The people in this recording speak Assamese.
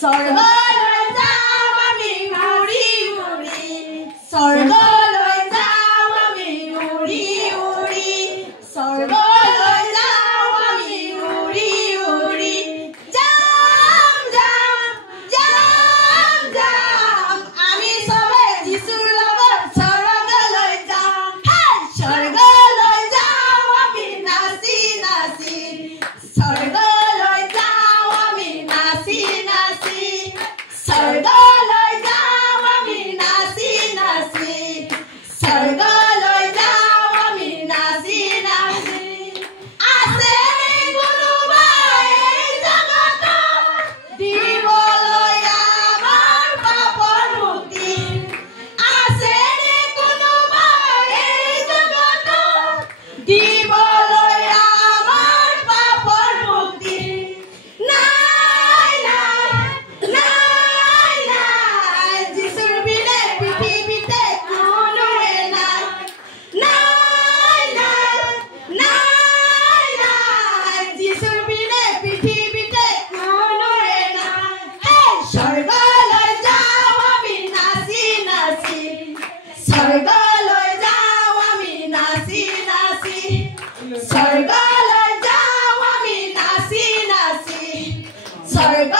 স্বৰ্গলৈ যাম আমি উৰি উৰি স্বৰ্গলৈ যাম আমি উৰি উৰি স্বৰ্গলৈ যাম আমি উৰি উৰি যাম যাম যাম যাম আমি সবে যিশুৰ লগত স্বৰ্গলৈ যাম স্বৰ্গলৈ যাম আমি নাচি নাচি স্বৰ্গলৈ যাম আমি নাচি নাচি স্বৰ্গলৈ যাম আমি নাচি নাচি স্বৰ্গলৈ যাম আমি নাচি নাচি আছে কোনোবা এই জগতত দিবলৈ আমাৰ পাপৰ মুক্তি আছে কোনোবা এই জগতত দিবলৈ আমাৰ পাপৰ মুক্তি নাই নাই নাই নাই যিশুৰ বিনে পৃথিৱীতে কোনোৱে নাই নাই নাই নাই নাই যিশুৰ বিনে পৃথিৱীতে কোনোৱে নাই স্বৰ্গলৈ যাওঁ আমি নাচি নাচি স্বৰ্গলৈ যাওঁ আমি নাচি নাচি স্বৰ্গলৈ যাওঁ আমি নাচি নাচি স্বৰ্গ